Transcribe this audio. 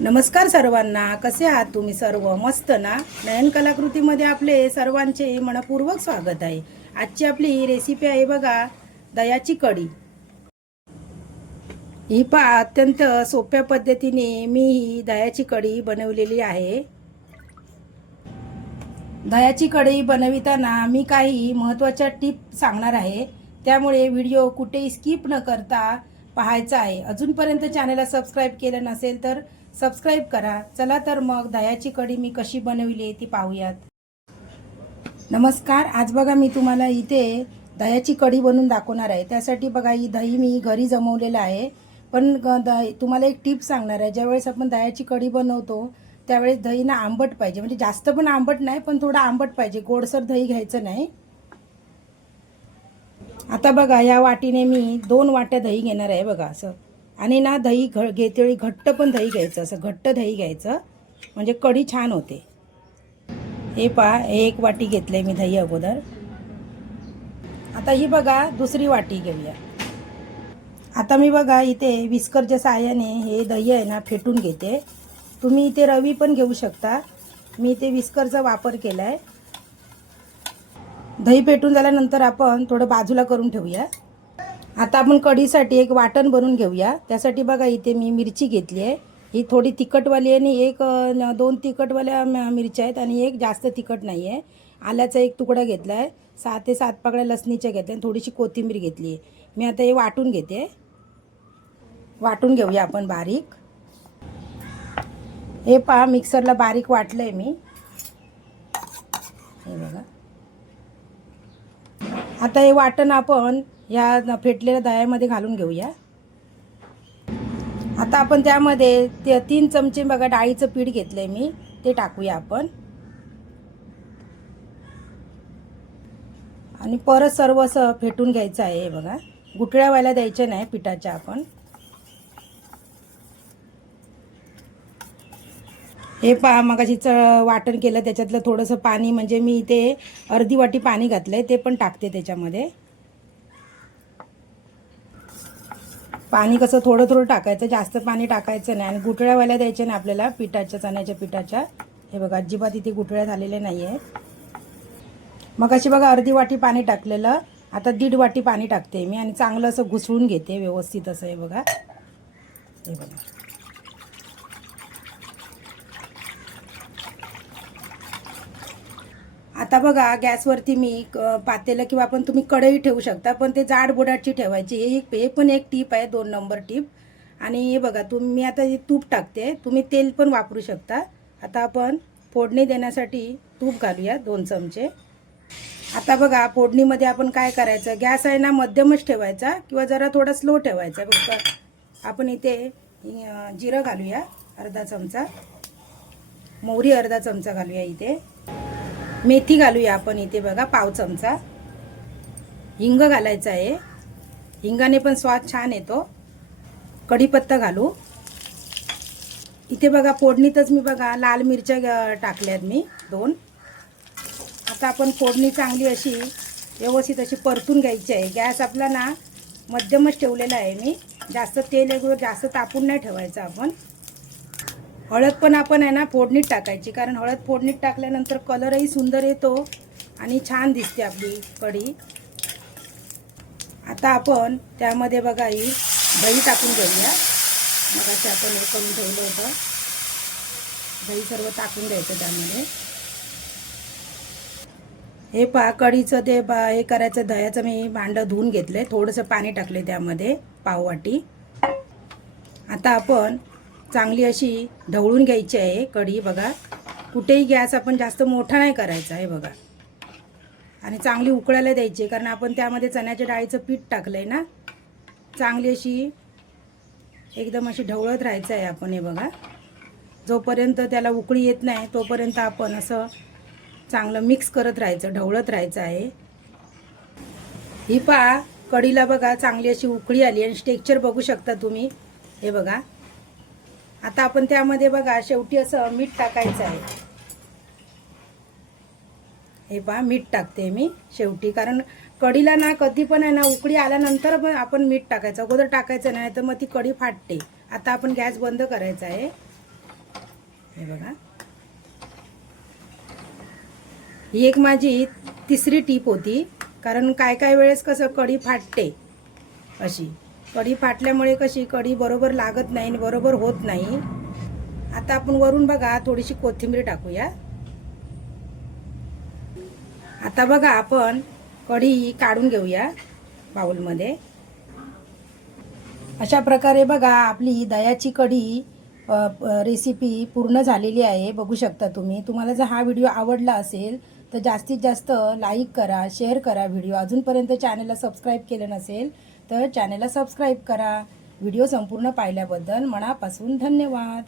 नमस्कार सर्वांना, कसे आहात तुम्ही सर्व? मस्त ना? नयन कलाकृतीमध्ये आपले सर्वांचे मनपूर्वक स्वागत आहे. आजची आपली रेसिपी आहे बघा, दह्याची कढी. ही पहा, अत्यंत सोप्या पद्धतीने मी ही दह्याची कढी बनवलेली आहे. दह्याची कढी बनविताना मी काही महत्त्वाच्या टिप सांगणार आहे, त्यामुळे व्हिडिओ कुठेही स्किप न करता पाहायचा आहे. अजूनपर्यंत चॅनलला सबस्क्राईब केलं नसेल तर सबस्क्राईब करा. चला तर मग दह्याची कढी मी कशी बनवली ती पाहूयात. नमस्कार, आज बघा मी तुम्हाला इथे दह्याची कढी बनवून दाखवणार आहे. त्यासाठी बघा ही दही मी घरी जमवलेलं आहे. पण तुम्हाला एक टिप सांगणार आहे. ज्यावेळेस आपण दह्याची कढी बनवतो त्यावेळेस दही ना आंबट पाहिजे, म्हणजे जास्त पण आंबट नाही पण थोडं आंबट पाहिजे, गोडसर दही घ्यायचं नाही. आता बघा या वाटीने मी 2 वाट्या दही घेणार आहे बघा असं. आणि ना दही घेतेवेळी घट्ट पण दही घ्यायचं, असं घट्ट दही घ्यायचं म्हणजे कढी छान होते. हे पहा, 1 वाटी घेतलंय मी दही अगोदर. आता ही बघा दुसरी वाटी घेऊया. आता मी बघा इथे विस्करच्या साहाय्याने हे दही आहे ना फेटून घेते. तुम्ही इथे रवी पण घेऊ शकता, मी इथे विस्करचा वापर केला आहे. दही फेटून झाल्यानंतर आपण थोडं बाजूला करून ठेवूया. आता आपण कढीसाठी एक वाटण बनवून घेऊया. त्यासाठी बघा इथे मी मिरची घेतली आहे. ही थोडी तिखटवाली आहे आणि 2 तिखटवाल्या मिरच्या आहेत आणि एक जास्त तिखट नाही आहे. आल्याचा एक तुकडा घेतला आहे. 6 ते 7 पाकळ्या लसणीच्या घेतल्या आणि थोडीशी कोथिंबीर घेतली आहे. मी आता हे वाटून घेते. वाटून घेऊया आपण बारीक. हे पहा, मिक्सरला बारीक वाटलं आहे मी. हे बघा. आता हे वाटण आपण या फेटलेल्या दह्यामध्ये घालून घेऊया. आता आपण त्यामध्ये 3 चमचे बघा डाळीचं पीठ घेतलंय मी, ते टाकूया आपण. आणि परत सर्व असं फेटून घ्यायचं आहे. हे बघा, गुठळ्या व्हायला द्यायच्या नाही पिठाच्या आपण. हे पहा, मगाशीच वाटण केलं त्याच्यातलं थोडंसं पाणी, म्हणजे मी इथे अर्धी वाटी पाणी घातलंय, ते पण टाकते त्याच्यामध्ये. पाणी कसं थोडं थोडं टाकायचं, जास्त पाणी टाकायचं नाही आणि गुठळ्या व्हायला द्यायच्या नाही आपल्याला पिठाच्या, चण्याच्या पिठाच्या. हे बघा, अजिबात इथे गुठळ्या झालेल्या नाही आहेत. मग अशी बघा अर्धी वाटी पाणी टाकलेलं, आता 1.5 वाटी पाणी टाकते मी आणि चांगलं असं घुसळून घेते व्यवस्थित असं. हे बघा, हे बघा. आता बघा गॅसवरती मी पातेलं किंवा आपण तुम्ही कढई ठेवू शकता, पण ते जाड बुडाची ठेवायची. हे पण एक टीप आहे, 2 नंबर टीप. आणि हे बघा, मी आता तूप टाकते, तुम्ही तेल पण वापरू शकता. आता आपण फोडणी देण्यासाठी तूप घालूया 2 चमचे. आता बघा फोडणीमध्ये आपण काय करायचं, गॅस आहे ना मध्यमच ठेवायचा किंवा जरा थोडा स्लो ठेवायचा. बघा, आपण इथे जिरं घालूया अर्धा चमचा, मोहरी अर्धा चमचा घालूया इथे, मेथी घालूया आपण इथे बघा 1/2 चमचा, हिंग घालायचा आहे, हिंगाने पण स्वाद छान येतो. कढीपत्ता घालू. इथे बघा फोडणीतच मी बघा लाल मिरच्या टाकल्यात मी 2. आता आपण फोडणी चांगली अशी व्यवस्थित अशी परतून घ्यायची आहे. गॅस आपला ना मध्यमच ठेवलेला आहे मी, जास्त तेल वगैरे जास्त तापून नाही ठेवायचं आपण. हळद पण आपण आहे ना फोडणीत टाकायची, कारण हळद फोडणीत टाकल्यानंतर कलरही सुंदर येतो आणि छान दिसते आपली कढी. आता आपण त्यामध्ये बघा ही दही टाकून घेऊया. मग असं आपण हे करून ठेवलं होतं, दही सर्व टाकून द्यायचं त्यामध्ये. हे पहा, कढीचं ते हे करायचं, दह्याचं मी भांडं धुवून घेतलं, थोडंसं पाणी टाकले त्यामध्ये 1/2 वाटी. आता आपण चांगली अशी ढवळून घ्यायची आहे कढी. बघा, कुठेही गॅस आपण जास्त मोठा नाही करायचा आहे बघा. आणि चांगली उकळायला द्यायची, कारण आपण त्यामध्ये चण्याच्या डाळीचं पीठ टाकलंय ना. चांगली अशी एकदम अशी ढवळत राहायचं आहे आपण. हे बघा, जोपर्यंत त्याला उकळी येत नाही तोपर्यंत आपण असं चांगलं मिक्स करत राहायचं, ढवळत राहायचं आहे. ही पहा, कढीला बघा चांगली अशी उकळी आली आणि टेक्स्चर बघू शकता तुम्ही. हे बघा, आता आपण त्यामध्ये बघा शेवटी असं मीठ टाकायचं आहे. हे पहा, मीठ टाकते मी शेवटी, कारण कढीला ना कधी पण आहे ना उकळी आल्यानंतर पण आपण मीठ टाकायचं, अगोदर टाकायचं नाही तर मग ती कढी फाटते. आता आपण गॅस बंद करायचा आहे. हे बघा, ही एक माझी तिसरी टीप होती. कारण काय काय वेळेस कसं कढी फाटते, अशी कढी फाटल्यामुळे कशी कढी बरोबर लागत नाही आणि बरोबर होत नाही. आता आपण वरून बघा थोडीशी कोथिंबीर टाकूया. आता बघा आपण कढी काढून घेऊया बाउलमध्ये. अशा प्रकारे बघा आपली दह्याची कढी रेसिपी पूर्ण झालेली आहे. बघू शकता तुम्ही. तुम्हाला जर हा व्हिडिओ आवडला असेल तर जास्तीत जास्त लाईक करा, शेअर करा व्हिडिओ. अजूनपर्यंत चॅनलला सबस्क्राईब केलं नसेल तर चॅनलला सबस्क्राईब करा. व्हिडिओ संपूर्ण पाहिल्याबद्दल मनापासून धन्यवाद.